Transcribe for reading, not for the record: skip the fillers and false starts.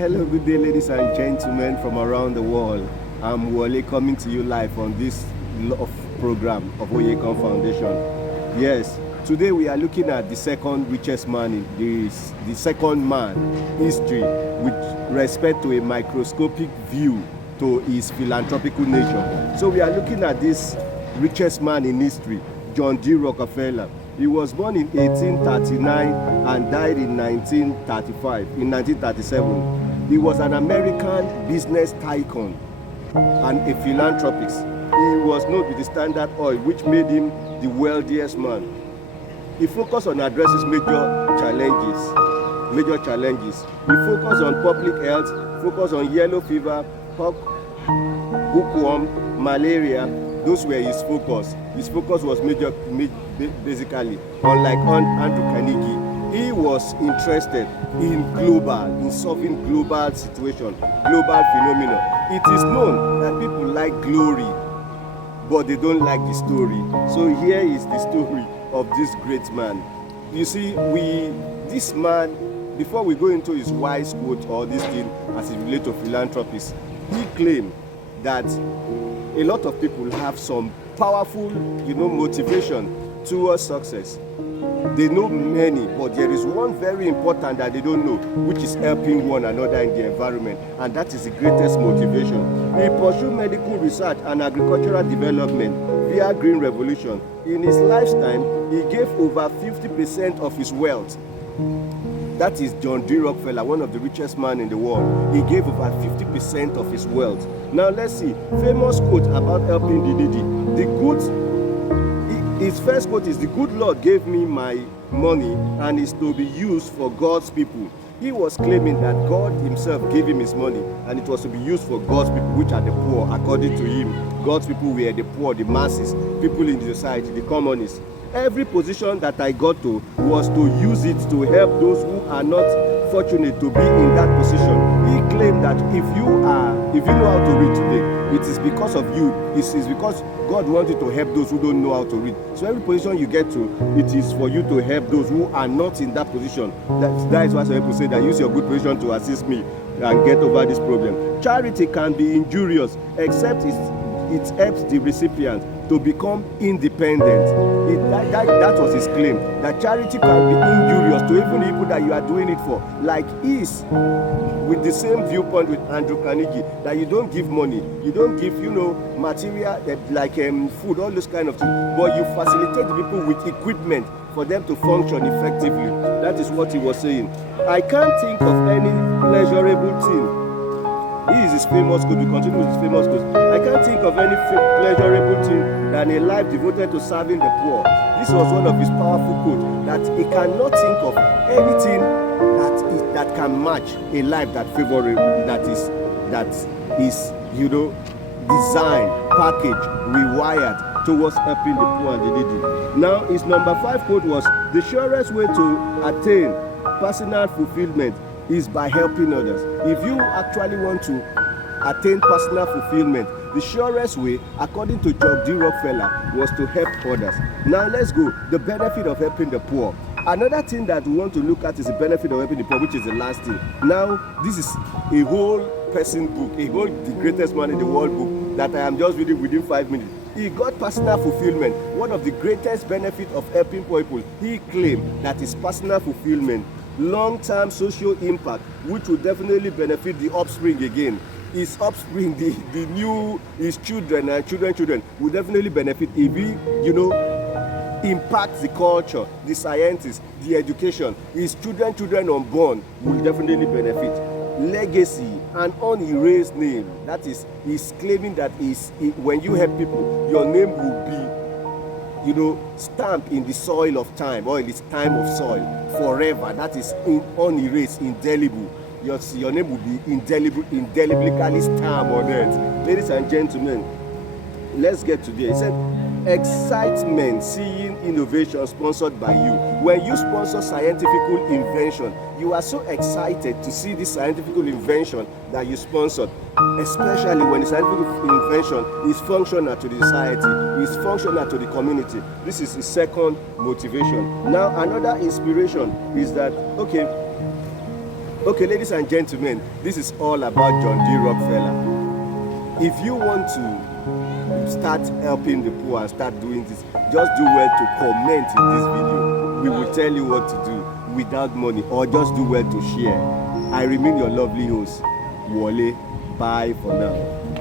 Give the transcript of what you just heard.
Hello, good day, ladies and gentlemen from around the world. I'm Wale coming to you live on this love program of Oyekon Foundation. Yes, today we are looking at the second richest man in the second man history with respect to a microscopic view to his philanthropical nature. So we are looking at this richest man in history, John D. Rockefeller. He was born in 1839 and died in 1937. He was an American business tycoon and a philanthropist. He was known with the Standard Oil, which made him the wealthiest man. He focused on addressing major challenges. He focused on public health, focused on yellow fever, hookworm, malaria. Those were his focus. His focus was basically, unlike Andrew Carnegie, he was interested in solving global situation, global phenomena. It is known that people like glory, but they don't like the story. So here is the story of this great man. You see, this man, before we go into his wise quote or this thing as it relates to philanthropists, he claimed that a lot of people have some powerful, motivation towards success. They know many, but there is one very important that they don't know, which is helping one another in the environment, and that is the greatest motivation. He pursued medical research and agricultural development via Green Revolution. In his lifetime, he gave over 50% of his wealth. That is John D. Rockefeller, one of the richest men in the world. He gave over 50% of his wealth. Now let's see, famous quote about helping the needy. His first quote is, "The good Lord gave me my money and is to be used for God's people." He was claiming that God himself gave him his money and it was to be used for God's people, which are the poor. According to him, God's people were the poor, the masses, people in the society, the communists. Every position that I got to was to use it to help those who are not fortunate to be in that position. He claimed that if you know how to read today, it is because of you. It is because God wanted to help those who don't know how to read. So every position you get to, it is for you to help those who are not in that position. That is why some people say that use your good position to assist me and get over this problem. Charity can be injurious, except it helps the recipient to become independent. That was his claim, that charity can be injurious to even people that you are doing it for. Like his, with the same viewpoint with Andrew Carnegie, that you don't give money, you don't give, material like food, all those kind of things, but you facilitate the people with equipment for them to function effectively. That is what he was saying. I can't think of any pleasurable thing. This is his famous quote. We continue with his famous quote. I can't think of any pleasurable thing than a life devoted to serving the poor. This was one of his powerful quotes, that he cannot think of anything that can match a life that is designed, packaged, rewired towards helping the poor and the needy. Now, his number 5 quote was, "The surest way to attain personal fulfillment is by helping others." If you actually want to attain personal fulfillment, the surest way, according to John D. Rockefeller, was to help others. Now let's go. The benefit of helping the poor. Another thing that we want to look at is the benefit of helping the poor, which is the last thing. Now, this is a whole person book, the greatest man in the world book that I am just reading within 5 minutes. He got personal fulfillment. One of the greatest benefits of helping poor people, he claimed that is personal fulfillment. Long-term social impact, which will definitely benefit the offspring again. His offspring, his children and children will definitely benefit if he, impacts the culture, the scientists, the education. His children unborn will definitely benefit. Legacy, an unerased name. That is, he's claiming that when you help people, your name will be stamped in the soil of time, or in this time of soil forever. That is unerased, indelible. Your name will be indelibly stamped on it. Ladies and gentlemen, let's get to this. He said, excitement seeing innovation sponsored by you. When you sponsor scientific invention, you are so excited to see this scientific invention that you sponsored, especially when the scientific invention is functional to the society, is functional to the community. This is the second motivation. Now, another inspiration is that, Okay, ladies and gentlemen, this is all about John D. Rockefeller. If you want to start helping the poor and start doing this, just do well to comment in this video. We will tell you what to do without money, or just do well to share. I remain your lovely host, Wole. Bye for now.